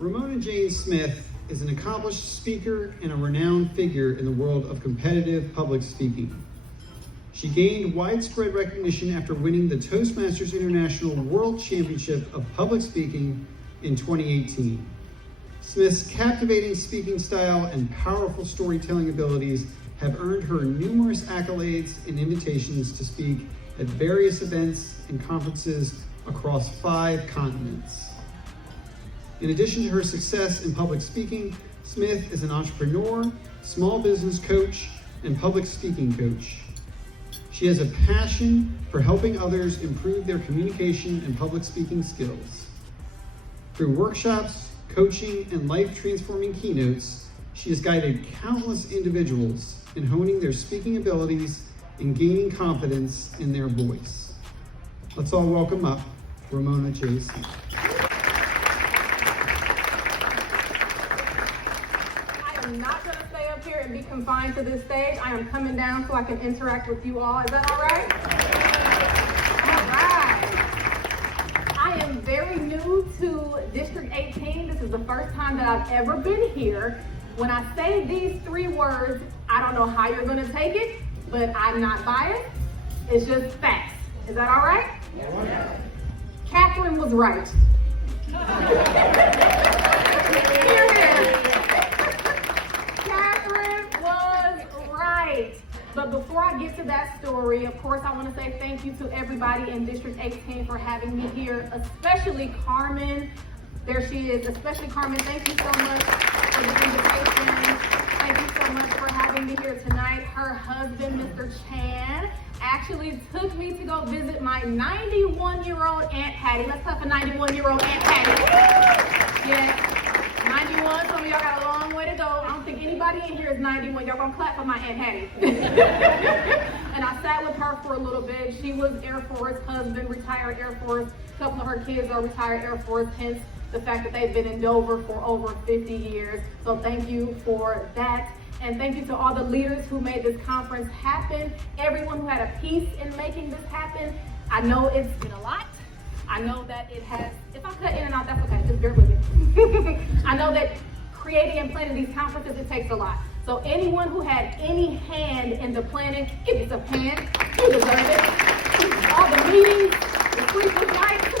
Ramona J. Smith is an accomplished speaker and a renowned figure in the world of competitive public speaking. She gained widespread recognition after winning the Toastmasters International World Championship of Public Speaking in 2018. Smith's captivating speaking style and powerful storytelling abilities have earned her numerous accolades and invitations to speak at various events and conferences across 5 continents. In addition to her success in public speaking, Smith is an entrepreneur, small business coach, and public speaking coach. She has a passion for helping others improve their communication and public speaking skills. Through workshops, coaching, and life-transforming keynotes, she has guided countless individuals in honing their speaking abilities and gaining confidence in their voice. Let's all welcome up Ramona J. Smith. I'm not going to stay up here and be confined to this stage. I am coming down so I can interact with you all. Is that all right? All right. I am very new to District 18. This is the first time that I've ever been here. When I say these 3 words, I don't know how you're going to take it, but I'm not biased. It's just facts. Is that all right? Yeah. Catherine was right. Here it is. But before I get to that story, of course, I want to say thank you to everybody in District 18 for having me here, especially Carmen. There she is. Especially Carmen, thank you so much for the invitation. Thank you so much for having me here tonight. Her husband, Mr. Chan, actually took me to go visit my 91-year-old Aunt Hattie. Let's clap for 91-year-old Aunt Hattie. Yes. 91, some of y'all got a long way to go. I don't think anybody in here is 91. Y'all gonna clap for my Aunt Hattie. And I sat with her for a little bit. She was Air Force, husband, retired Air Force. A couple of her kids are retired Air Force, hence the fact that they've been in Dover for over 50 years. So thank you for that. And thank you to all the leaders who made this conference happen. Everyone who had a piece in making this happen. I know it's been a lot. I know that it has, if I cut in and out, that's okay, just bear with me. I know that creating and planning these conferences, it takes a lot. So anyone who had any hand in the planning, give us a hand, you deserve it. All the meetings, the sleepless nights,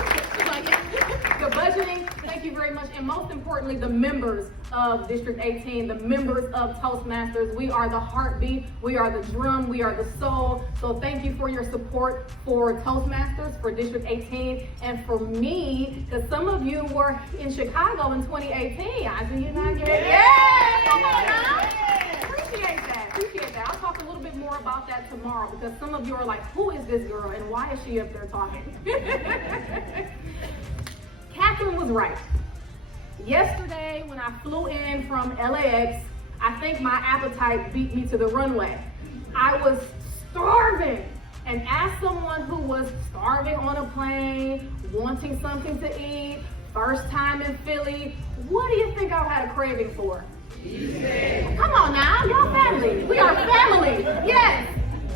the budgeting, thank you very much. And most importantly, the members of District 18, the members of Toastmasters. We are the heartbeat, we are the drum, we are the soul. So thank you for your support for Toastmasters, for District 18, and for me, because some of you were in Chicago in 2018. I see you not getting yeah! Come on now. Appreciate that. I'll talk a little bit more about that tomorrow, because some of you are like, who is this girl and why is she up there talking? Catherine was right. Yesterday, when I flew in from LAX, I think my appetite beat me to the runway. I was starving. And as someone who was starving on a plane, wanting something to eat, first time in Philly, what do you think I had a craving for? Cheesesteak. Come on now, y'all family. We are family. Yes,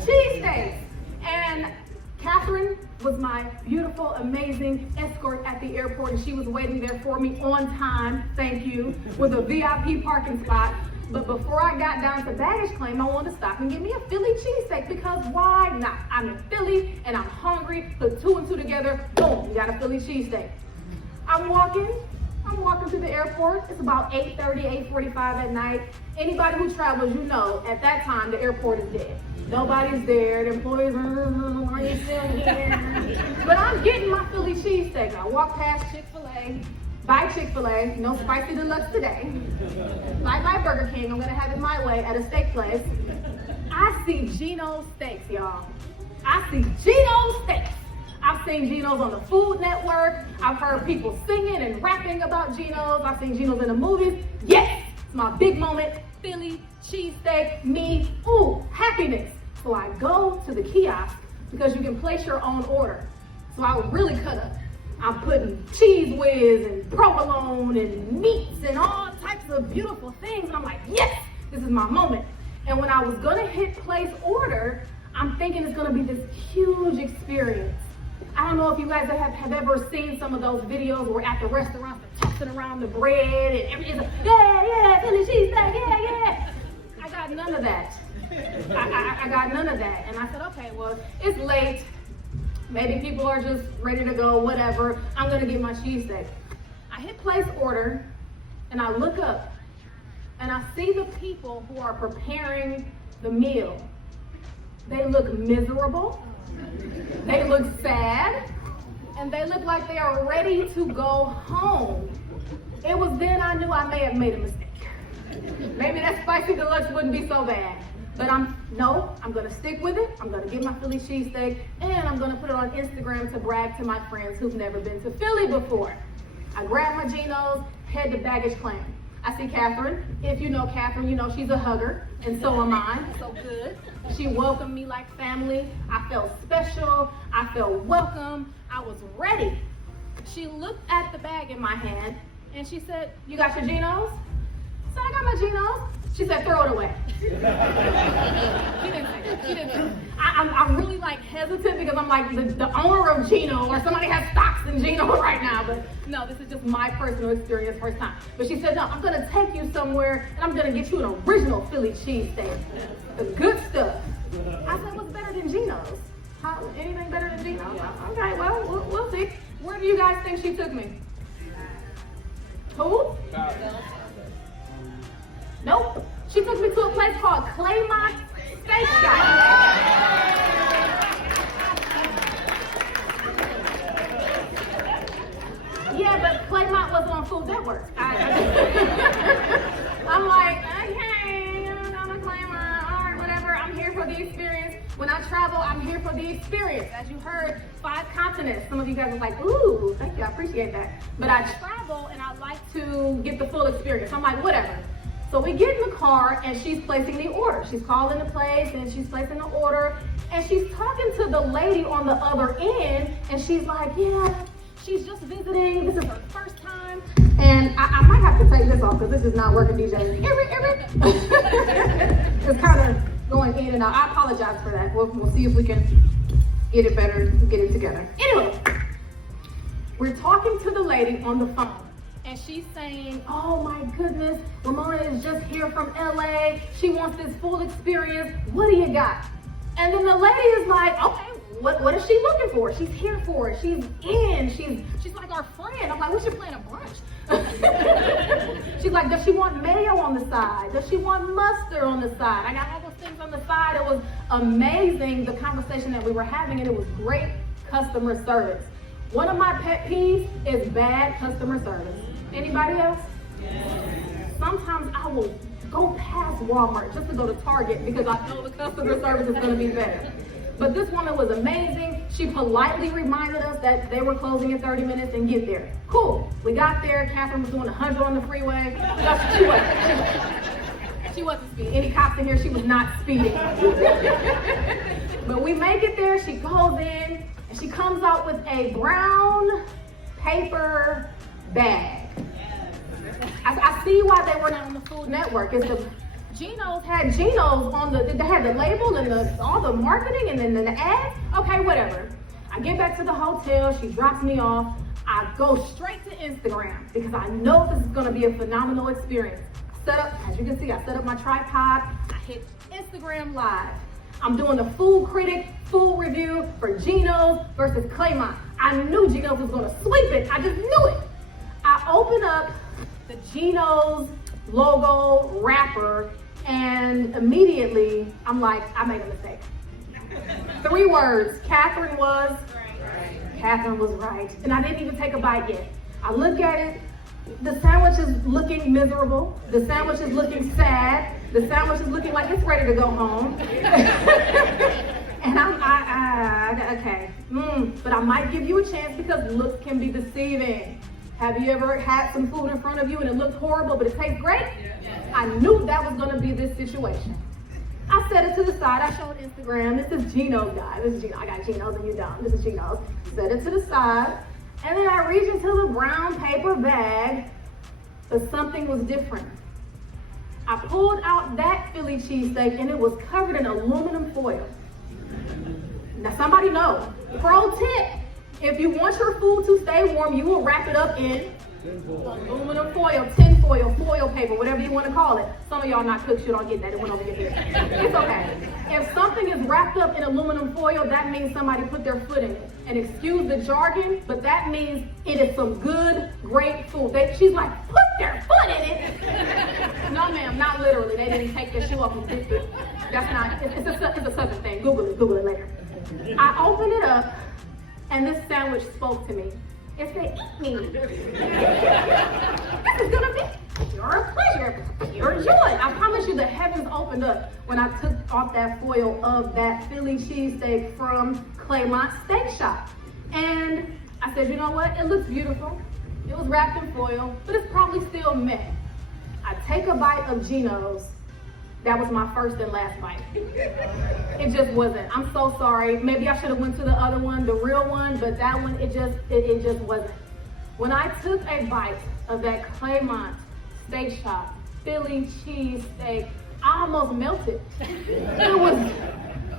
cheesesteak. And Catherine was my beautiful, amazing escort at the airport, and she was waiting there for me on time, thank you, with a VIP parking spot. But before I got down to baggage claim, I wanted to stop and get me a Philly cheesesteak, because why not? I'm in Philly and I'm hungry, put 2 and 2 together, boom, you got a Philly cheesesteak. I'm walking to the airport. It's about 8:30, 8:45 at night. Anybody who travels, you know, at that time, the airport is dead. Nobody's there. The employees are you still here? But I'm getting my Philly cheesesteak. I walk past Chick-fil-A. Bye, Chick-fil-A. No spicy deluxe today. Bye, Burger King. I'm going to have it my way at a steak place. I see Geno's Steaks, y'all. I see Geno's Steaks. I've seen Geno's on the Food Network. I've heard people singing and rapping about Geno's. I've seen Geno's in the movies. Yes, it's my big moment. Philly cheesesteak, me, ooh, happiness. So I go to the kiosk, because you can place your own order. So I really cut up. I'm putting cheese whiz and provolone and meats and all types of beautiful things. And I'm like, yes, this is my moment. And when I was gonna hit place order, I'm thinking it's gonna be this huge experience. I don't know if you guys have ever seen some of those videos where at the restaurants they're tossing around the bread and everything's like, yeah, Philly cheesesteak, yeah. I got none of that. I got none of that. And I said, okay, well, it's late. Maybe people are just ready to go, whatever. I'm gonna get my cheesesteak. I hit place order and I look up and I see the people who are preparing the meal. They look miserable. They look sad, and they look like they are ready to go home. It was then I knew I may have made a mistake. Maybe that spicy deluxe wouldn't be so bad. But I'm gonna stick with it. I'm gonna get my Philly cheesesteak, and I'm gonna put it on Instagram to brag to my friends who've never been to Philly before. I grab my Geno's, head to baggage claim. I see Catherine. If you know Catherine, you know she's a hugger, and so am I. So good. She welcomed me like family. I felt special. I felt welcome. I was ready. She looked at the bag in my hand, and she said, "You got your Geno's?" I said, "I got my Geno's." She said, "Throw it away." She didn't say that. She didn't say that. I'm really like hesitant because I'm like the owner of Geno, or somebody has stocks in Geno right now. But no, this is just my personal experience, first time. But she said, "No, I'm gonna take you somewhere and I'm gonna get you an original Philly cheesesteak, the good stuff." I said, "What's better than Geno's? Anything better than Geno's?" Okay, well, we'll see. Where do you guys think she took me? Who? Nope. She took me to a place called Claymont Steak Shop. Yeah, but Claymont wasn't on Food Network. I'm like, okay, I'm a Claymont, all right, whatever. I'm here for the experience. When I travel, I'm here for the experience. As you heard, 5 continents. Some of you guys are like, ooh, thank you, I appreciate that. But I travel and I like to get the full experience. I'm like, whatever. So we get in the car and she's placing the order. She's calling the place and she's placing the order. And she's talking to the lady on the other end. And she's like, yeah, she's just visiting. This is her first time. And I might have to take this off because this is not working, DJ. It's kind of going in and out. I apologize for that. We'll see if we can get it better, get it together. Anyway, we're talking to the lady on the phone. And she's saying, oh my goodness, Ramona is just here from LA. She wants this full experience. What do you got? And then the lady is like, okay, what is she looking for? She's here for it. She's in. She's like our friend. I'm like, we should plan a brunch. She's like, does she want mayo on the side? Does she want mustard on the side? I got all those things on the side. It was amazing, the conversation that we were having, and it was great customer service. One of my pet peeves is bad customer service. Anybody else? Yes. Sometimes I will go past Walmart just to go to Target because I know the customer service is going to be better. But this woman was amazing. She politely reminded us that they were closing in 30 minutes and get there. Cool. We got there. Catherine was doing 100 on the freeway. She wasn't speeding. Any cops in here, she was not speeding. But we make it there. She goes in and she comes out with a brown paper bag. I see why they were not on the Food Network. It's the Geno's had Geno's on they had the label and all the marketing and then the ads. Okay, whatever. I get back to the hotel, she drops me off. I go straight to Instagram because I know this is gonna be a phenomenal experience. Set up, as you can see, I set up my tripod, I hit Instagram Live. I'm doing the food critic, food review for Geno's versus Claymont. I knew Geno's was gonna sweep it, I just knew it. I open up the Geno's logo wrapper and immediately I'm like, I made a mistake. 3 words, Catherine was right. Catherine was right. And I didn't even take a bite yet. I look at it, the sandwich is looking miserable. The sandwich is looking sad. The sandwich is looking like it's ready to go home. And okay. But I might give you a chance because looks can be deceiving. Have you ever had some food in front of you and it looked horrible, but it tastes great? Yeah. I knew that was gonna be this situation. I set it to the side, I showed Instagram, this is Geno's, guys. This is Geno's, I got Geno's and you don't. This is Geno's. Set it to the side, and then I reached into the brown paper bag, but something was different. I pulled out that Philly cheesesteak and it was covered in aluminum foil. Now somebody knows, pro tip, If you want your food to stay warm, you will wrap it up in aluminum foil, tin foil, foil paper, whatever you want to call it. Some of y'all not cooks, you don't get that. It went over your head. It's okay. If something is wrapped up in aluminum foil, that means somebody put their foot in it. And excuse the jargon, but that means it is some good, great food. She's like, put their foot in it. No, ma'am, not literally. They didn't take their shoe off and stick it. That's not, it's a southern thing. Google it later. I opened it up, and this sandwich spoke to me. It said, eat me. This is gonna be pure pleasure, pure joy. I promise you the heavens opened up when I took off that foil of that Philly cheesesteak from Claymont Steak Shop. And I said, you know what? It looks beautiful. It was wrapped in foil, but it's probably still meh. I take a bite of Geno's. That was my first and last bite. It just wasn't. I'm so sorry. Maybe I should have went to the other one, the real one, but that one, it just wasn't. When I took a bite of that Claymont Steak Shop Philly cheesesteak, I almost melted. It was,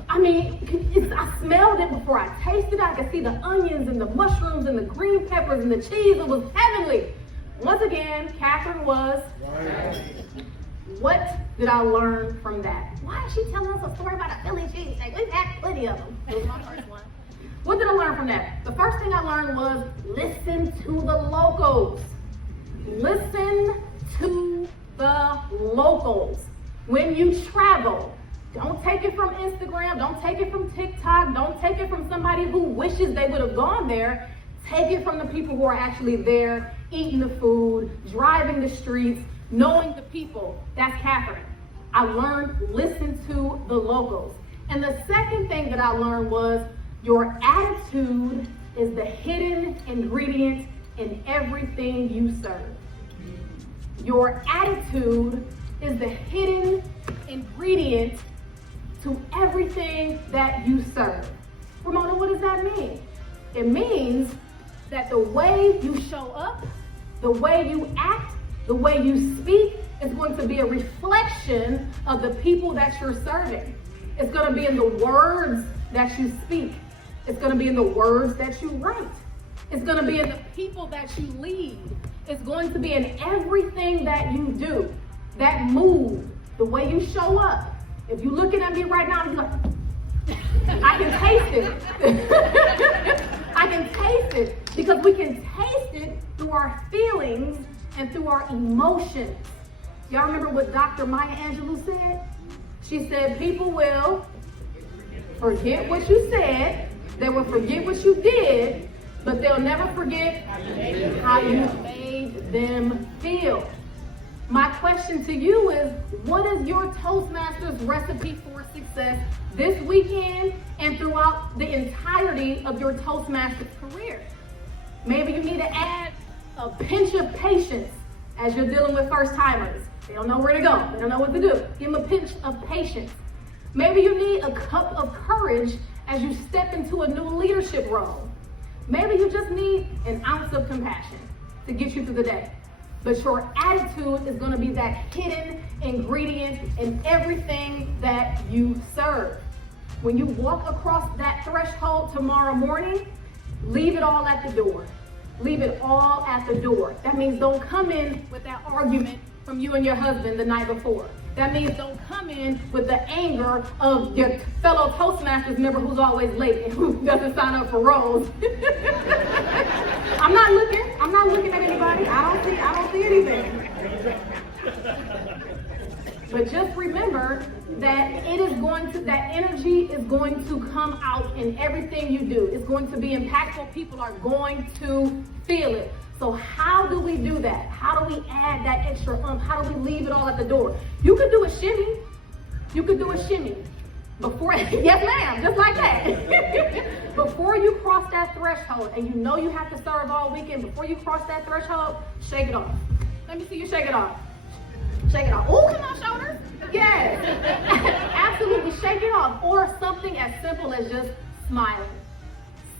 I smelled it before I tasted it. I could see the onions and the mushrooms and the green peppers and the cheese. It was heavenly. Once again, Catherine was right. What did I learn from that? Why is she telling us a story about a Philly cheesesteak? We've had plenty of them. It was my first one. What did I learn from that? The first thing I learned was listen to the locals. Listen to the locals. When you travel, don't take it from Instagram, don't take it from TikTok, don't take it from somebody who wishes they would have gone there. Take it from the people who are actually there, eating the food, driving the streets, knowing the people. That's Catherine. I learned listen to the locals. And the second thing that I learned was your attitude is the hidden ingredient in everything you serve. Your attitude is the hidden ingredient to everything that you serve. Ramona, what does that mean? It means that the way you show up, the way you act, the way you speak is going to be a reflection of the people that you're serving. It's going to be in the words that you speak. It's going to be in the words that you write. It's going to be in the people that you lead. It's going to be in everything that you do. That move, the way you show up. If you're looking at me right now, you're like, I can taste it. I can taste it because we can taste it through our feelings and through our emotions. Y'all remember what Dr. Maya Angelou said? She said, people will forget what you said, they will forget what you did, but they'll never forget how you made them feel. My question to you is, what is your Toastmasters recipe for success this weekend and throughout the entirety of your Toastmasters career? Maybe you need to add a pinch of patience as you're dealing with first timers. They don't know where to go. They don't know what to do. Give them a pinch of patience. Maybe you need a cup of courage as you step into a new leadership role. Maybe you just need an ounce of compassion to get you through the day. But your attitude is going to be that hidden ingredient in everything that you serve. When you walk across that threshold tomorrow morning, leave it all at the door. Leave it all at the door. That means don't come in with that argument from you and your husband the night before. That means don't come in with the anger of your fellow Toastmasters member who's always late and who doesn't sign up for roles. I'm not looking at anybody. I don't see anything. But just remember that that energy is going to come out in everything you do. It's going to be impactful. People are going to feel it. So how do we do that? How do we add that extra How do we leave it all at the door? You could do a shimmy. You could do a shimmy. Before, yes ma'am, just like that. Before you cross that threshold and you know you have to serve all weekend, before you cross that threshold, shake it off. Let me see you shake it off. Shake it off. Oh, come on, shoulders. Yes. Absolutely, shake it off. Or something as simple as just smiling.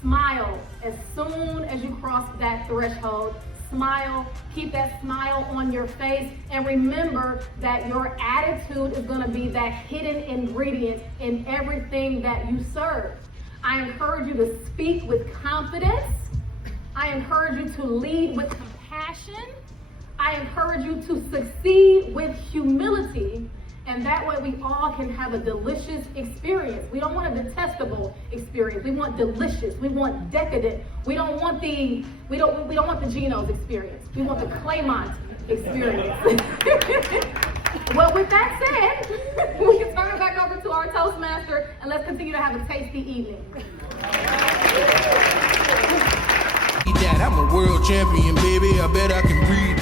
Smile as soon as you cross that threshold. Smile, keep that smile on your face, and remember that your attitude is going to be that hidden ingredient in everything that you serve. I encourage you to speak with confidence. I encourage you to lead with compassion. I encourage you to succeed with humility. And that way we all can have a delicious experience. We don't want a detestable experience. We want delicious. We want decadent. We don't want the Geno's experience. We want the Claymont experience. Well, with that said, we can turn it back over to our Toastmaster and let's continue to have a tasty evening. I'm a world champion, baby. I bet I can breathe.